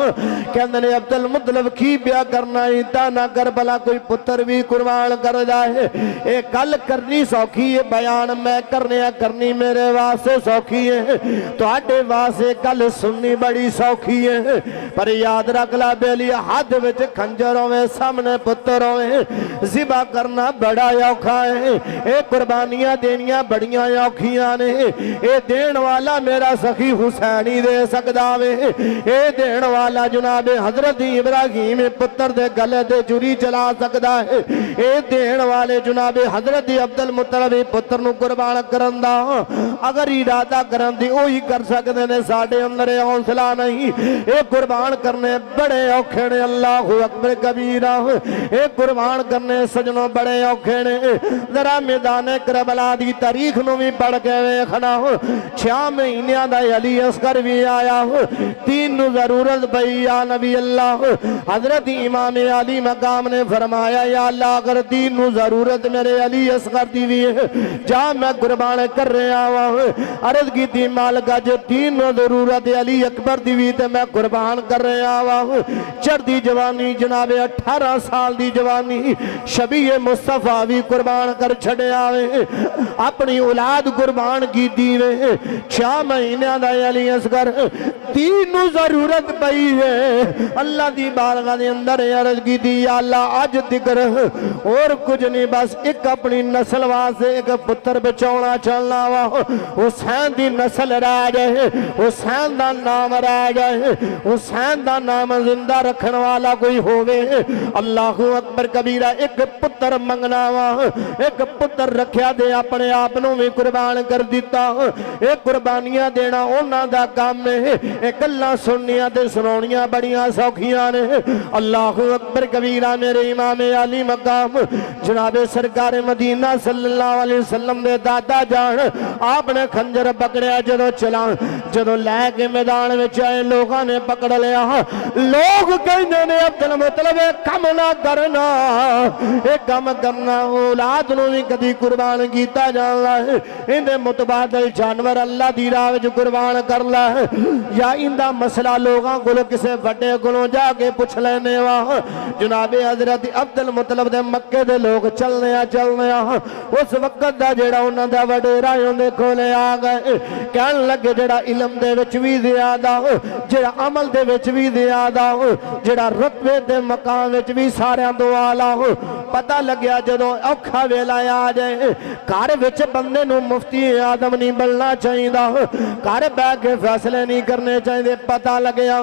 کہندے نے عبدالمطلب کی بیا کرنا ہی تا نہ کر بلا کوئی پتر بھی قربان کر جائے اے گل کرنی سوکھی ہے بیان میں کرنی میرے واسطے سوکھی ہے تو آٹے واسطے گل سننی بڑی سوکھی ہے پر یاد رکھ لا بیلی ہاتھ وچ کھنجر ہوئے سامنے پتر ہوئے ذبح کرنا بڑا اوکھا ہے اے قربانیاں دینیاں بڑیاں اوکھیاں نے اے دین والا میرا سخی حسینی دے سکدا وے اے دین والا جناب حضرت ابراہیم پتر دے گلے دے جری چلا سکدا ہے اے دین والے جناب حضرت عبدالمطلب پتر نو قربان کرن دا اگر ارادہ کرن دی وہی کر سکدے نے ساڈے اندر حوصلہ نہیں اے قربان کرنے بڑے اوکھے نے اللہ اکبر کبیرہ اے قربان کرنے سجنوں بڑے اوکھے نے ذرا میدان کربلا دی تاریخ نو بھی پڑھ کے ویکھنا 6 مہینیاں دا علی اصغر بھی آیا 3 نو ضرورت پئی یا نبی اللہ حضرت امام علی مقام نے فرمایا یا اللہ اگر 3 نو ضرورت میرے علی اصغر دی بھی ہے جا میں قربان کر رہا ہوں عرض کی تھی مالکہ جو 3 نو ضرورت علی اکبر دی بھی تے میں قربان کر رہا ہوں چڑھ دی جوانی جناب 18 سال دی جوانی شبیہ مصطفیٰ بھی قربان کر چھڑے آوے اپنی اولاد قربان کی دیوے 6 مہینہ دا علی اصغر 3 نو ضرورت پئی ہے اللہ دی بارگاہ دے اندر عرض کی دی یا اللہ آج دکر اور کچھ نہیں بس ایک اپنی نسل واسے ایک پتر بچونا چلنا وا حسین دی نسل رہ جائے حسین دا نام رہ جائے، حسین دا نام زندہ رکھن والا کوئی ہووے۔ اللہ اکبر کبیرہ۔ ایک پتر منگنا وا، ایک پتر رکھیا دے اپنے آپنوں میں قربان کر دیتا، ایک قربانیاں دینا اونا دا کام ہے، ایک اللہ سننیاں تے سنونیاں بڑیاں سوکھیاں نے۔ اللہ اکبر کبیرہ۔ میرے امام علی مقام جناب سرکار مدینہ صلی اللہ علیہ وسلم دے دادا جان آپ نے خنجر پکڑیا، جدو چلا جدو لے کے میدان میں آئے لوگاں نے پکڑ لیا۔ لوگ کہنے نے عبدالمطلب ایک کم نہ کرنا، ایک کم کرنا، اولاد نو بھی کدی قربان کیتا جانا ہے، اندے متبادل جانور اللہ دی راہ وچ قربان کر لا ہے، یا اندہ مسئلہ لوگاں کو کسے بڑے کو جا کے پوچھ لینے وا۔ جناب حضرت عبدالمطلب دے مکے دے لوگ چلنے اس وقت دا جڑا انہاں دا وڈیرا دے کھولے آ گئے، کہن لگے جڑا علم دے وچ بھی زیادہ ہو، جڑا عمل دے وچ بھی زیادہ ہو، جڑا رتبے دے مقام وچ بھی ساریاں تو اعلیٰ ہو۔ پتہ لگیا جدوں اوکھا ویلا آ جائے، گھر وچ بندے نو مفتی اعظم نہیں بننا چاہیے، گھر بیٹھ کے فیصلے نہیں کرنے چاہیے۔ پتہ لگیا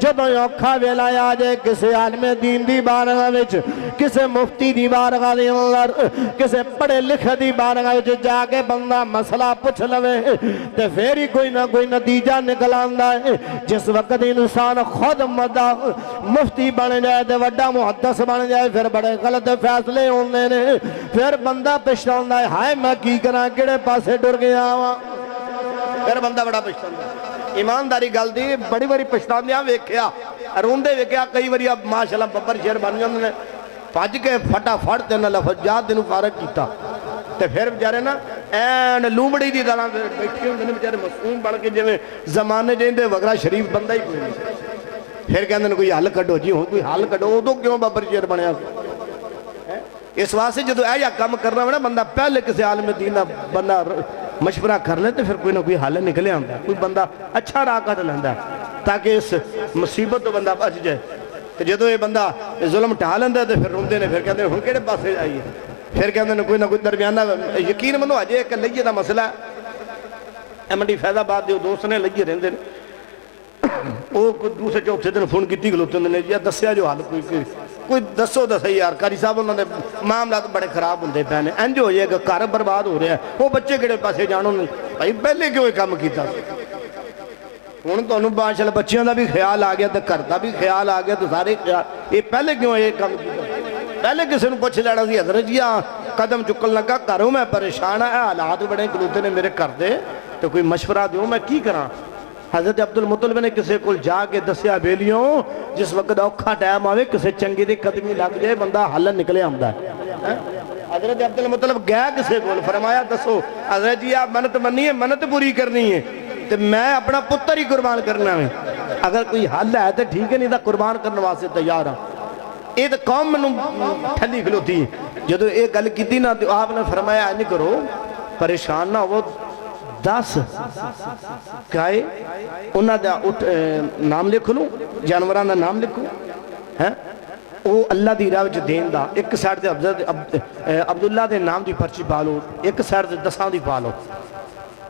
جدوں اوکھا ویلا آ جائے، کسے عالم دین دی بارگاہ وچ، کسے مفتی دی بارگاہ دے اندر، کسے پڑھے لکھے دی بارگاہ وچ جا کے بندہ مسئلہ پوچھ لوے تے پھر ہی کوئی نہ کوئی نتیجہ نکل آندا ہے۔ جس وقت انسان خود مفتی بن جائے تے وڈا محدث بن جائے، پھر بڑے غلط فیصلے ہوندے نے، پھر بندہ پچھتاوندا ہے، ہائے میں کی کراں، کیڑے پاسے ٹر گیا وا، پھر بندہ بڑا پچھتاوندا ہے۔ ایمانداری گل دی بڑی بڑی پچھتاندیاں ویکھیا، روندے ویکھیا، کئی واری ماشاءاللہ ببر شیر بن جاندے نے، پھج کے پھٹا پھڑ تے نہ لفظ جات دنوں فارغ کیتا تے پھر بیچارے نا این لومڑی دی طرح بیٹھے ہوندے نے بیچارے معصوم بن کے، جویں زمانے جیندے وغیرہ شریف بندہ ہی کوئی نہیں۔ پھر کہندے نے کوئی حل کڈو جی، ہن کوئی حل کڈو، اودوں کیوں ببر شیر بنیا؟ اس واسطے جدوں اے یا کام کرنا ہونا بندہ پہلے کسی عالم دین دا بندہ مشورہ کر لے تے پھر کوئی نہ کوئی حل نکلے آندا ہے، کوئی بندہ اچھا راہ کڈ لیندا ہے تاکہ اس مصیبت تو بندہ بچ جائے۔ تو جدو یہ بندہ ظلم ٹھا لیندہ ہے تو پھر روندے نے، پھر کہتے ہیں ہن کیڑے پاسے آئیے، پھر کہتے ہیں کوئی نہ کوئی درمیانہ۔ یقین منو اجے ایک لئیے دا مسئلہ ہے، منڈی فیض آباد دے دوست نے لئیے رہندے نے، وہ دوسرے چوتھے دن فون کیتی گلوتے نے، یا دسیا جو حال کوئی دسو دسے یار، قاری صاحب انہوں نے معاملات بڑے خراب ہوندے پے نے، انج ہو جائے گا، گھر برباد ہو رہا ہے، وہ بچے کیڑے پاسے جانو نہیں بھائی، پہلے کیوں یہ کام کیتا؟ ہوں تو ماشاءاللہ بچیاں دا بھی خیال آ گیا، تو گھر دا بھی خیال آ گیا، تو سارے خیال، یہ پہلے کیوں یہ کام کیتا؟ پہلے کسی نے پوچھ لینا سی، حضرت جی قدم چکن لگا گھروں میں پریشان ہے، حالات بڑے گلوتے نے میرے کر دے، تو کوئی مشورہ دیوں میں کی کراں؟ حضرت عبدالمطلب نے کسی کو جا کے دسیا بیلیوں، جس وقت اوکھا ٹائم آوے کسی چنگی دی قدمی لگ جائے بندہ حل نکلے آمدا ہے۔ حضرت عبدالمطلب گیا کسی کو، فرمایا دسو حضرت جی آپ منت مننی ہے، منت پوری کرنی ہے، تو میں اپنا پتر ہی قربان کرنا ہے، اگر کوئی حل ہے تو ٹھیک ہے، نہیں تو قربان کرنے واسطے تیار ہوں۔ یہ تو قوم میں ٹھلی کھلوتی ہے، جدو یہ گل کی نا تو آپ نے فرمایا نہیں کرو، پریشان نہ ہو، 10 کائے انہاں دا نام لکھ لوں، جانوران دا نام لکھوں، وہ اللہ دی راہ وچ دین دا، ایک سائڈ دے عبداللہ دے نام دی پرچی پالو، ایک سائڈ دے 10 دی پالو،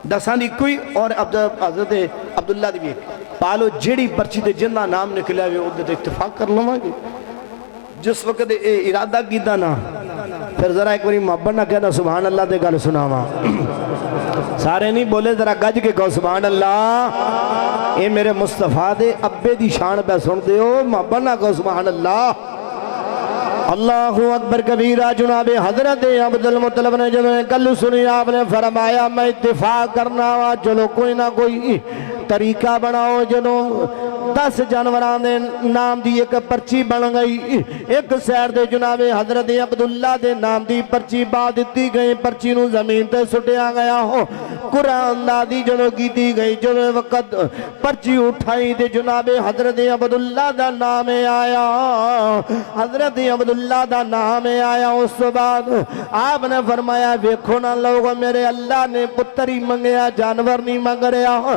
10 دی کوئی اور حضرت عبداللہ دی بھی پالو، جیڑی پرچی دے جنہ نام نکلے ہوئے وہ دے اتفاق کر لوں گے۔ جس وقت ارادہ کیتا نا، پھر ذرا ایک باری محبت نہ کہنا سبحان اللہ دے گل سناواں، سارے نہیں بولے، ذرا گج کے کہو سبحان اللہ، اے میرے مصطفیٰ دے ابے دی شان پہ سن دے ہو، محبت نہ کہو سبحان اللہ۔ اللہ اکبر کبیرہ۔ جناب حضرت عبدالمطلب نے جب گل سنی، آپ نے فرمایا میں اتفاق کرنا وا، چلو کوئی نہ کوئی طریقہ بناؤ، جنوں 10 جانوران دے نام دی ایک پرچی بن گئی، ایک سیر دے جناب حضرت عبداللہ دے نام دی پرچی با دیتی گئی، پرچی نو زمین تے سٹیا گیا ہو، قرآن دادی جنو کی دی گئی، جو وقت پرچی اٹھائی دے جناب حضرت عبداللہ دا نام آیا، حضرت عبداللہ دا نام آیا، اس بعد آپ نے فرمایا ویکھو نا لوگوں، میرے اللہ نے پتر ہی منگیا، جانور نہیں منگ رہا،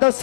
10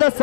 10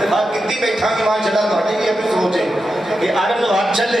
ਤੇ ਬਾਤ ਕਿੰਨੀ ਬੈਠਾਂਗੇ ਮਾਂ ਛੱਡਾ ਤੁਹਾਡੀ ਵੀ ਆਪਣੀ ਸੋਚ ਹੈ ਕਿ ਆਰਮ ਲਵਾਰ ਚੱਲੇ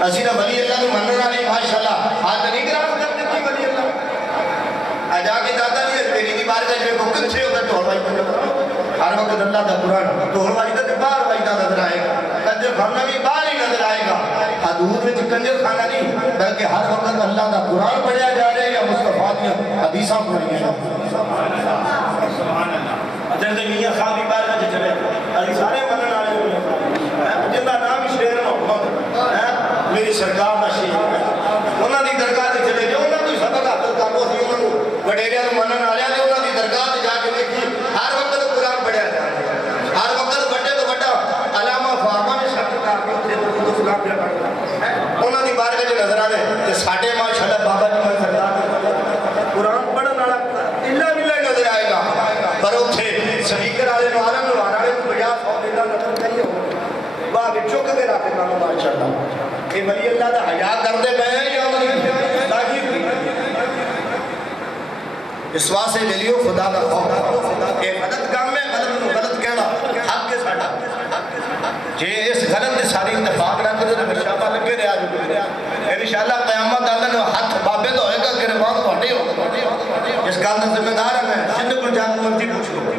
اسی نہ ولی اللہ کو مننے والی ماشاءاللہ ہاتھ نہیں گراس کر دیتی ولی اللہ اجا کے دادا جی میری دی بارگاہ میں کو کچھ ہوتا ڈھول بھائی ہر وقت اللہ دا قرآن ڈھول بھائی دا باہر بھائی دا نظر آئے گا کنجر خانہ بھی باہر ہی نظر آئے گا حدود میں کنجر خانہ نہیں بلکہ ہر وقت اللہ دا قرآن پڑھیا جا رہے یا مصطفیٰ کی حدیثاں پڑھی ہیں حضرت میاں صاحب بھی بارگاہ سے چلے علی سارے منن والے ہوئے جن کا نام شیر محمد میری سرکار دا شیر انہاں دی درگاہ تے چلے جاؤ انہاں کوئی سبق حاصل کر لو اسی انہاں کو وڈیریاں نوں منن والے نے انہاں دی درگاہ تے جا کے دیکھی ہر وقت قرآن پڑھیا جاتا ہے ہر وقت بڑے تو بڑا علامہ فاطمہ نے شرط کر کے تے تو قرآن پڑھیا پڑھتا انہاں دی بارگاہ تے نظر آنے تے ساڈے ماشاءاللہ بابا جی میں سرکار قرآن پڑھن والا الا باللہ نظر آئے گا پر اوتھے سپیکر والے نوں عالم نوار والے کو 50 100 نظر نہیں ہو واہ وچ چک کے رکھ کے ماشاءاللہ کہ ولی اللہ دا حیا کردے پے ہیں یا ولی اس واسطے ولیو خدا دا خوف اے غلط کام ہے غلط نو غلط کہنا حق ہے ساڈا جے اس غلط دے ساری اتفاق نہ کرے تے شابہ لگے رہیا جو انشاءاللہ قیامت اللہ نے ہاتھ بابے دا ہوئے گا کہ رمان تھوڑے ہو اس گل دا ذمہ دار ہے میں جن کو جان مرضی پوچھ لو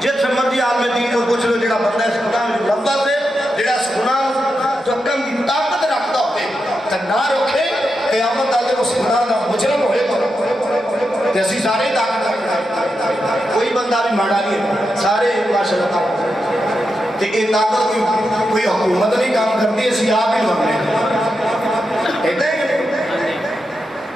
جس مرضی عالم دین کو پوچھ لو جڑا بندہ اس گناہ میں لفظ ہے جڑا اس گناہ جو کم کی طاقت رکھتا ہوئے تے نہ رکھے قیامت اللہ اس گناہ دا مجرم ہوئے گا تے اسی سارے طاقت رکھنا کوئی بندہ بھی ماڑا نہیں ہے سارے ماشاءاللہ طاقت تے یہ طاقت کوئی حکومت نہیں کام کرتی اسی آپ ہی لگنے ایدہ ہی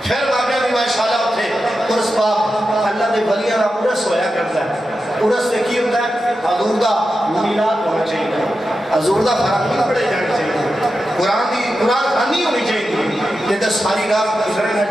پھر بابے بھی ماشاءاللہ ہوتے قرص پاک اللہ دے ولیاں را قرص ہویا کرتا ہے قرص سے کی ہوتا ہے حضور دا میلاد ہونا چاہیے حضور دا فراغی پڑھے جانے چاہیے قرآن خانی ہونی چاہیے کہ دس ساری رات گزرے نہ